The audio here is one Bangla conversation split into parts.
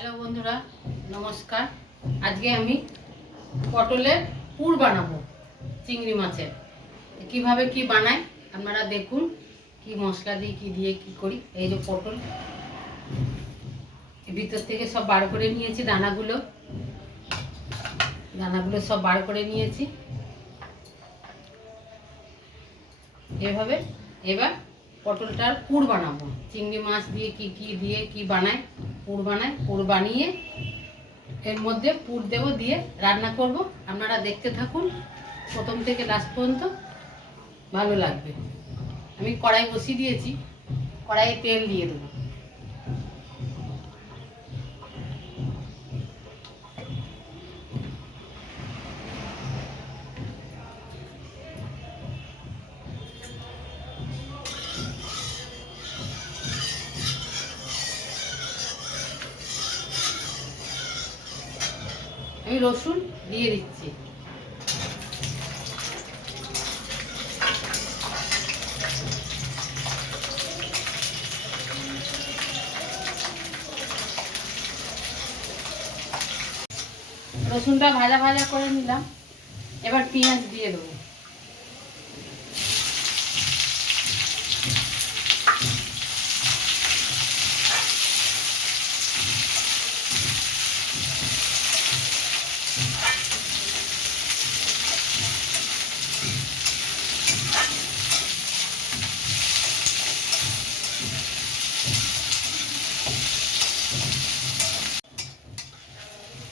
হ্যালো বন্ধুরা, নমস্কার। আজকে আমি পটলের পুর বানাবো চিংড়ি মাছের। কিভাবে কি বানাই আপনারা দেখুন। কি মশলা দিই, কি দিয়ে কি করি। এই যে পটল ভিতর থেকে সব বার করে নিয়েছি, দানাগুলো সব বার করে নিয়েছি। এভাবে এবার পটলটার পুর বানাবো। চিংড়ি মাছ দিয়ে কি বানাই, পুর বানাই। পুর বানিয়ে এর মধ্যে পুর দেব, দিয়ে রান্না করব। আপনারা দেখতে থাকুন প্রথম থেকে লাস্ট পর্যন্ত, ভালো লাগবে। আমি কড়াই বসিয়ে দিয়েছি, কড়াইয়ে তেল দিয়ে দেবো। আমি রসুন দিয়ে দিচ্ছি। রসুনটা ভাজা ভাজা করে নিলাম। এবার পেঁয়াজ দিয়ে দেবো।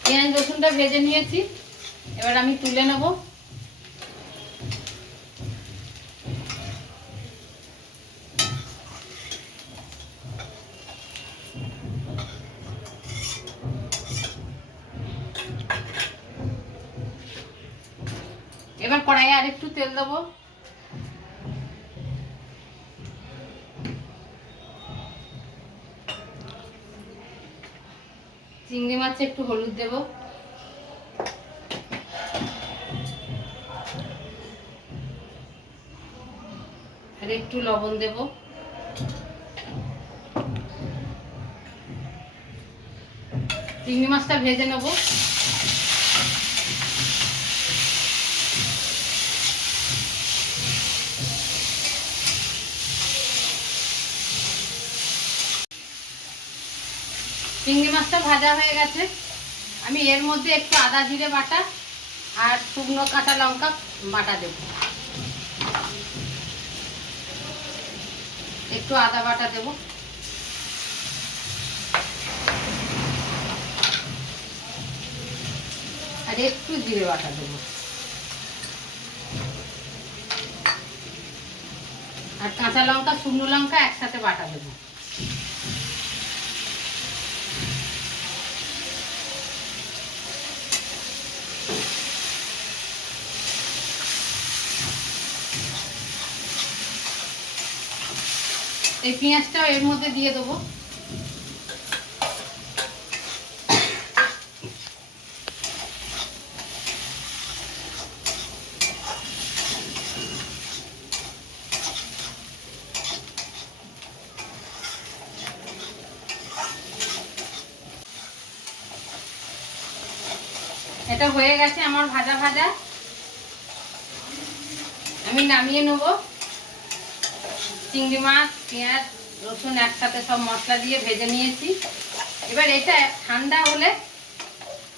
পেঁয়াজ রসুনটা ভেজে নিয়েছি, এবার আমি তুলে নেব। এবার কড়াইয়ে আরেকটু তেল দেবো। চিংড়ি মাছে একটু হলুদ দেব, আর একটু লবণ দেব। চিংড়ি মাছটা ভেজে নেব। চিংড়ি মাছটা ভাজা হয়ে গেছে। আমি এর মধ্যে একটু আদা জিরে বাটা আর শুকনো কাঁচা লঙ্কা বাটা দেব। একটু আদা বাটা দেব, আর একটু জিরে বাটা দেব, আর কাঁচা লঙ্কা শুকনো লঙ্কা একসাথে বাটা দেব। এই পেঁয়াজটাও এর মধ্যে দিয়ে দেবো। এটা হয়ে গেছে আমার ভাজা ভাজা। আমি নামিয়ে নেব। চিংড়ি মাছ পেঁয়াজ রসুন একসাথে সব মশলা দিয়ে ভেজে নিয়েছি। এবার এটা ঠান্ডা হলে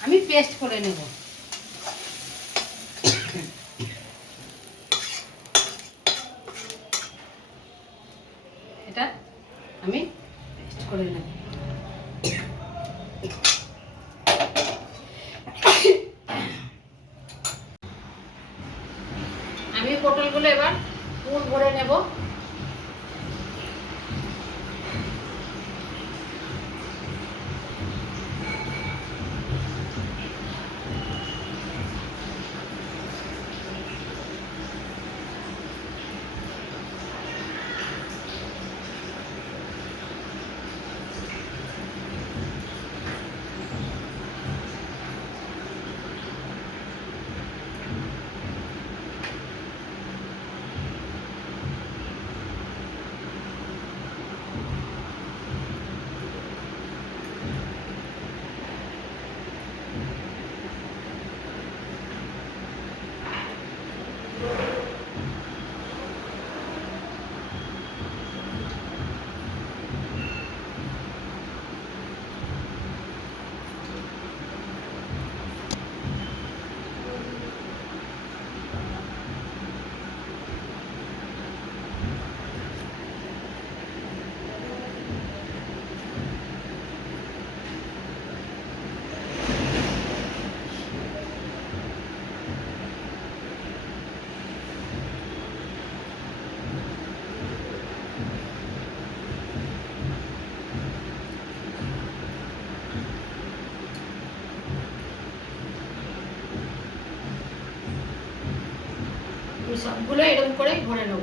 আমি পেস্ট করে নেব। এটা আমি পেস্ট করে নেব। আমি পটলগুলো এবার পুর ভরে নেব। সবগুলো এরকম করে ভরে নেব।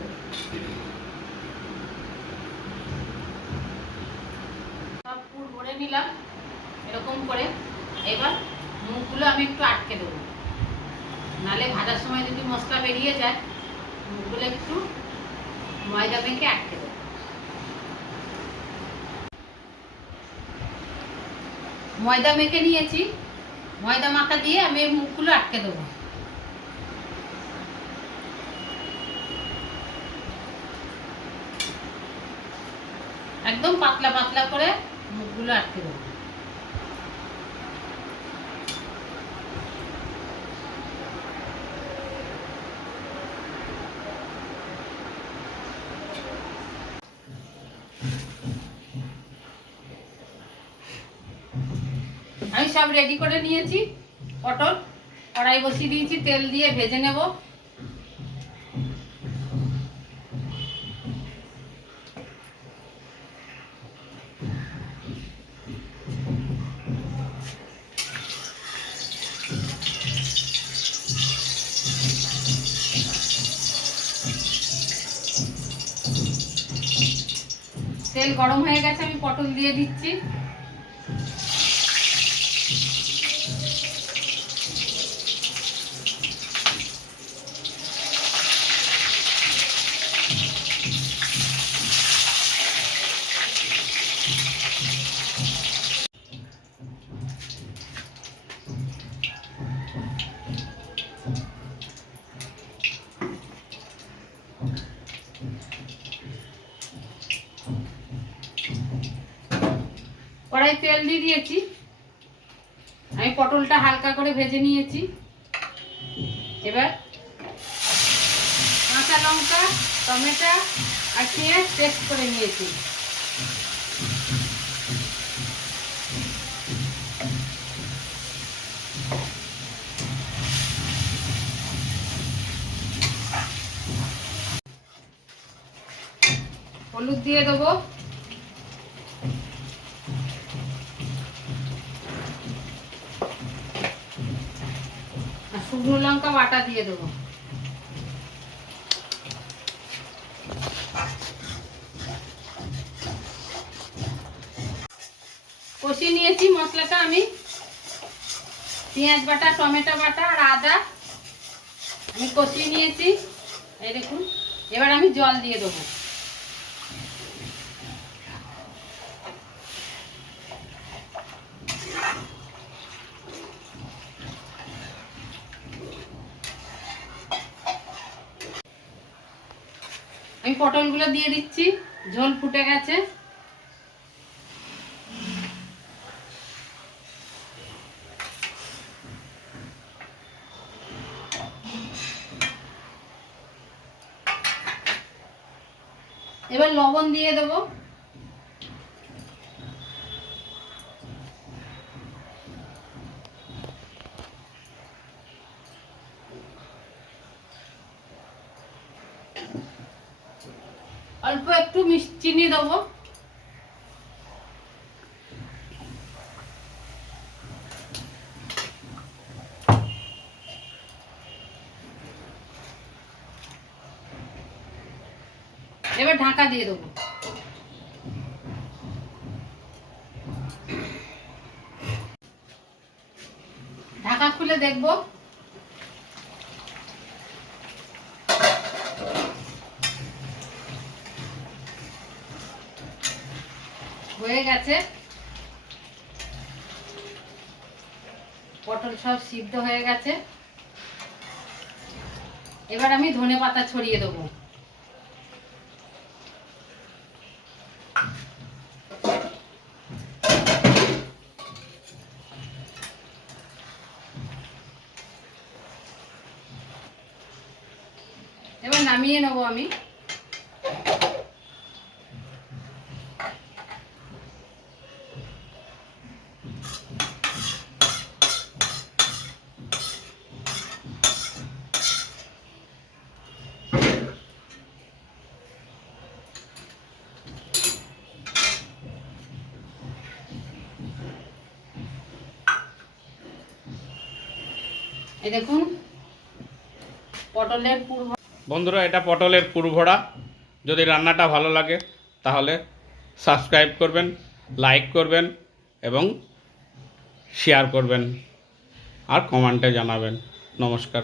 সব পুর ভরে নিলাম এরকম করে। এবার মুখগুলো আমি একটু আটকে দেবো, নালে ভাজার সময় যদি মশলা বেরিয়ে যায়, মুখগুলো একটু ময়দা মেখে আটকে দেবো। ময়দা মেখে নিয়েছি, ময়দা মাখা দিয়ে আমি মুখগুলো আটকে দেবো। একদম পাতলা পাতলা করে মুখগুলো আটকে দেবো। আমি সব রেডি করে নিয়েছি। পটল কড়াই বসিয়ে দিয়েছি, তেল দিয়ে ভেজে নেব। তেল গরম হয়ে গেছে, আমি পটল দিয়ে দিচ্ছি। কড়াই তেল দিয়ে দিয়েছি, আমি পটলটা হালকা করে ভেজে নিয়েছি। এবার কাঁচা লঙ্কা, টমেটো আর পেঁয়াজ পেস্ট করে নিয়েছি। হলুদ দিয়ে দেবো, আর শুকনো লঙ্কা বাটা দিয়ে দেবো। কষিয়ে নিয়েছি মশলাটা আমি, পেঁয়াজ বাটা, টমেটো বাটা আর আদা আমি কষিয়ে নিয়েছি। এই দেখুন, এবার আমি জল দিয়ে দেবো। আমি পটলগুলো দিয়ে দিচ্ছি, ঝোল ফুটে গেছে। এবার লবণ দিয়ে দেবো। অল্প একটু চিনি দেবো। এবার ঢাকা দিয়ে দেবো। ঢাকা খুলে দেখবো, হয়ে গেছে। পটল সব সিদ্ধ হয়ে গেছে। এবার আমি ধনেপাতা ছড়িয়ে দেবো। এবার নামিয়ে নেবো আমি। এই দেখুন পটলের পুর বন্ধুরা, এটা পটলের পুর ভরা। যদি রান্নাটা ভালো লাগে তাহলে সাবস্ক্রাইব করবেন, লাইক করবেন এবং শেয়ার করবেন আর কমেন্টে জানাবেন। নমস্কার।